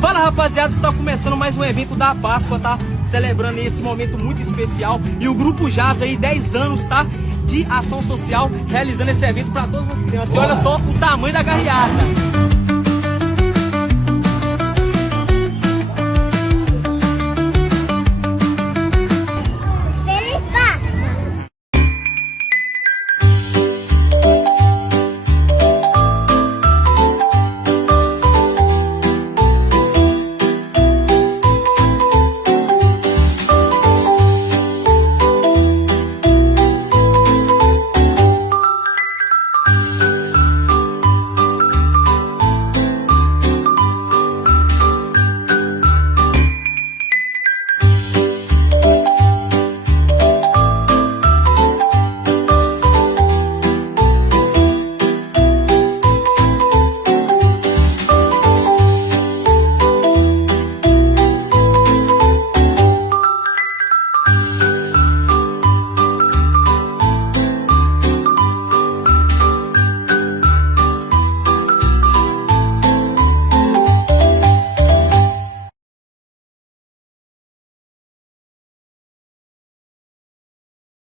Fala rapaziada, está começando mais um evento da Páscoa, tá? Celebrando esse momento muito especial. E o Grupo Jazz aí, 10 anos, tá? De ação social, realizando esse evento para todas as crianças. E olha só o tamanho da garreada.